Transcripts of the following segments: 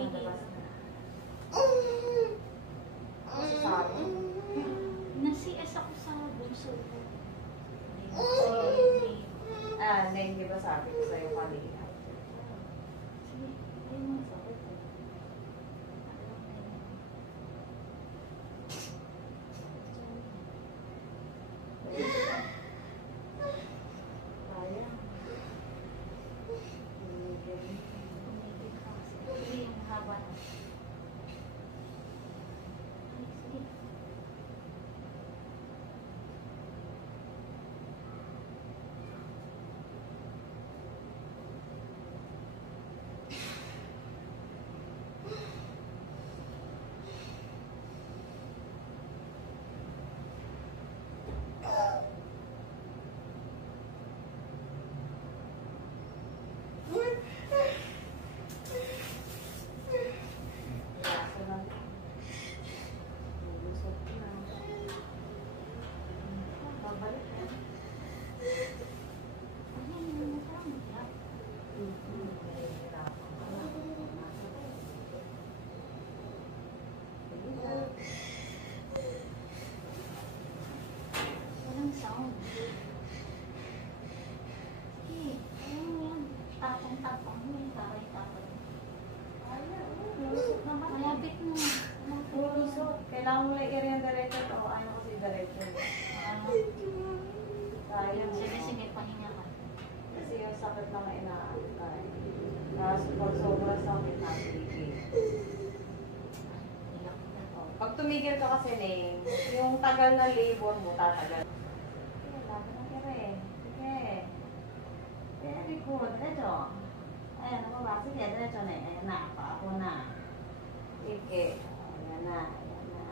tumigil. Masasabi. Na-CS ako sa bunso ko. Hindi ba sabi ko sa'yo kanina? Sige, ayun mo sa ako. Kaya. Tumigil ka kasi. Sige, yung haba na. Ay, sige. Kaso lang. Lusot na. Babalik na. Ayun, yung parang mahirap. Walang sound. Sige, ayun mo yan. Tapang-tapang mo yung taray-taray. Lusot naman. Malapit mo. Lusot. Kailangan mo lang i-rin diretso to. Ayaw kasi diretso. Sayang. Sige, pahinga ka. Kasi yung sakit na inaantay. Tapos pag sobrang sakit na tigil. Iyak na to. Pag tumigil ka kasi, Neng, yung tagal na labor mo, tatagal. Sige, laban na kira eh. Sige. Very good. Diretso. Ayan, ako ba? Sige, diretso na. Ayan na. Paako na. Sige. Ayan na. Ayan na.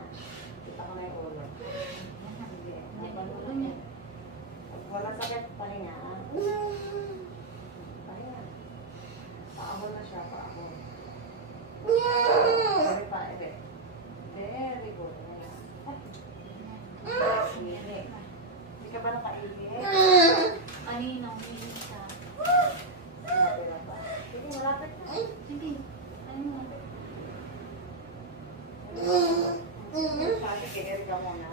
Kita ko na yung ulo. Sige. Hindi ba ulo niya? Pag wala sakit, pahinga. Pahinga. Paako na siya. Paako. Very pa. Very good. Ayan. Sige. Hindi ka ba nakaigil? Kanina, umiiyak siya. Malapit pa. Sige, malapit na. Sige, ano mo? Sabi, kinirig ka muna.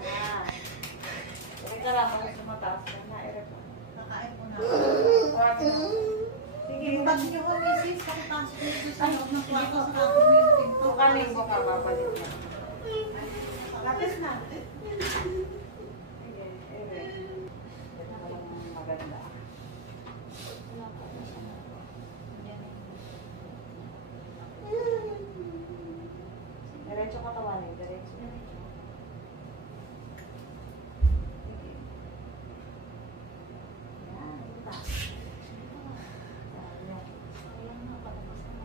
Sige ka lang, mag sumataas ka na. Nakain ko na. Sige, Ba't niyo ko, misis, pagpasok niyo sa loob ng kwarto sa akin yung pinto. bukaling mo ka, babalik na. Lapis na. Sige, ito naman maganda. Wala pa na siya. Diretso katawanin, diretso. Sige. Yan, ito. Sayang. Sayang na, palabas na.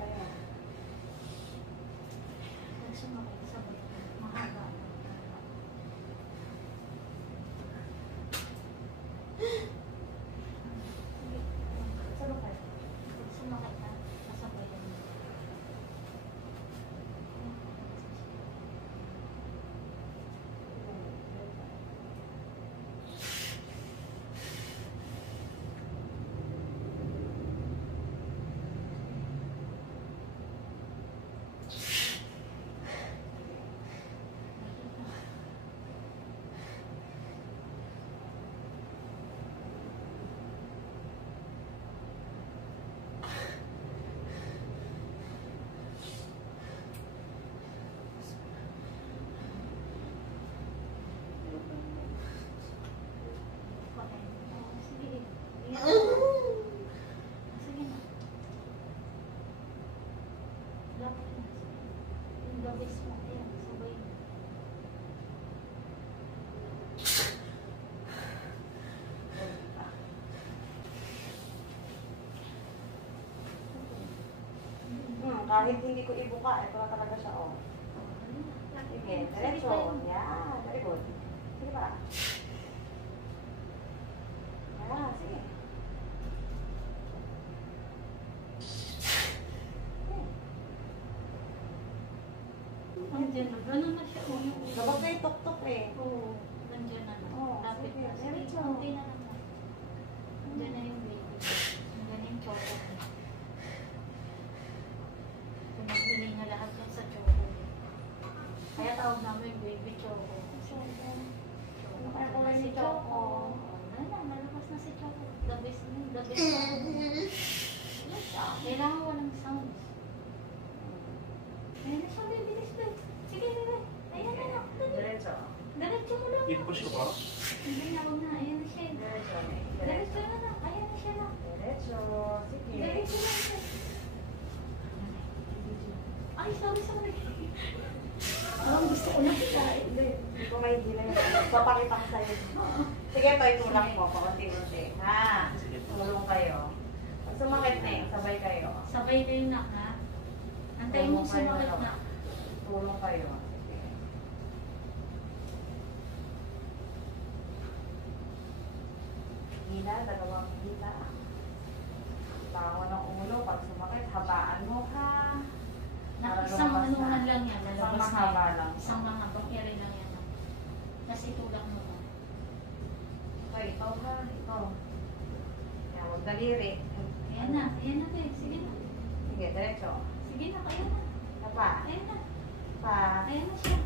Ayan. Nagsumakit sa bayan. Mahaba. Sige, Sumakay. sumakit na. Kasabay na. Sige. Sige na. Lapit na. Yung gabis mo. Ayan, sabay. Kahit hindi ko ibuka, ito na talaga siya, oh. Sige, diretso. Yan, very good. Sige pa. Yan, sige. Nandiyan na. Ganun na siya. Oh, yung ulo. Dapat may tuktok eh. Oo. Nandiyan na. Oo, Lapit sige. na. Sige, Diretso. konti na naman. Nandiyan na yung baby. Nandiyan na yung choco. Pinagbili niya lahat yan sa choco. Kaya tawag namin baby choco. Ano kaya kulay ni Choco? Wala, malakas na si Choco. The best na, the best na. Kailangan walang sounds. Ayan na siya, bibilis ba? Sige, bebe. Ayan na, Diretso. diretso mo lang. I-push ko pa? Hindi na, huwag na. Ayan na siya. Diretso. Diretso na na. Ayan na siya na. Diretso. Sige. Diretso na siya. Ay, sorry. Ang gusto ko na siya. Hindi. Hindi ko may gila yun. Papakita ko sa'yo. Sige, ito itulak mo. Pakunti-kunti. Ha? Tulong kayo. Pag sumakit na yun, sabay kayo. Sabay kayo na, ha? Antayin mo sumakit na. Tulong kayo. Sige. Hila, dalawang hila. Tawa ng ulo. Pag sumakit, habaan mo ha. Isang anuhan lang yan. Isang Lalabas na mahaba yan. lang. Isang mahabang area lang yan. Kasi tulak mo na. Okay, ito ha. Ito. Yan, huwag daliri. Ayan na, te. Sige na. Sige, diretso. Sige na, ayan na. Tapa. Ayan na. Pa. Ayan na siya.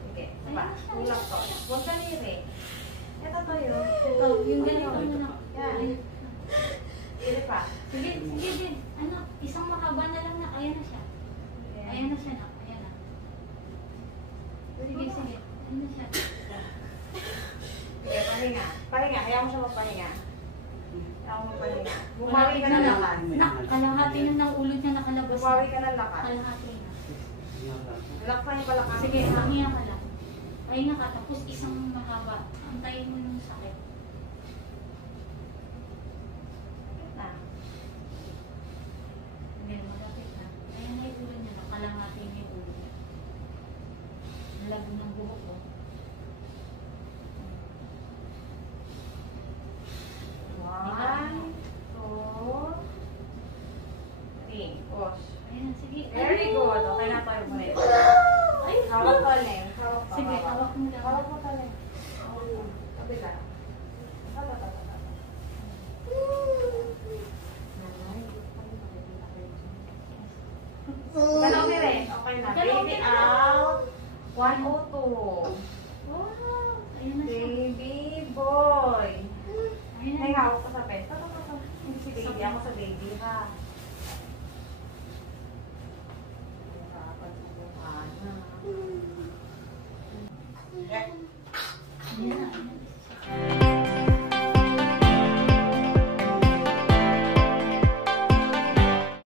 Sige, tapa. Tulak to. Huwag daliri. Ito to yun. Ito, yung ganito mo na. Yan. Sige pa. Sige din. Ano, isang mahaba na lang na. Ayan na siya. Ayan na siya na. Ayan na. Sige. Ayan na siya. Sige, pahinga. Pahinga. Hayaan mo siya magpahinga. Hayaan mo magpahinga. Bumawi ka na ng lang. lakad. Kalahati na ng ulo niya nakalabas. Bumawi ka ng lakad. Kalahati na. Relax na yung balakang. Sige, hangiya ka lang. Pahinga ka, tapos isang mahaba. Antayin mo yung sakit. Na. Hindi, malapit na. Ayan na yung ulo niya, nakalahati niya yung ulo. Nalabo ng buhok ko. One, two, three. Push. Ayan, sige. Very good. Okay na tayo ulit. Ay, Hawak ka lang. Hawak ka. Sige, hawak mo lang. Hawak mo ka lang. Kabila. Hawak ka. Ganun din rin. Okay na. Baby out. 102.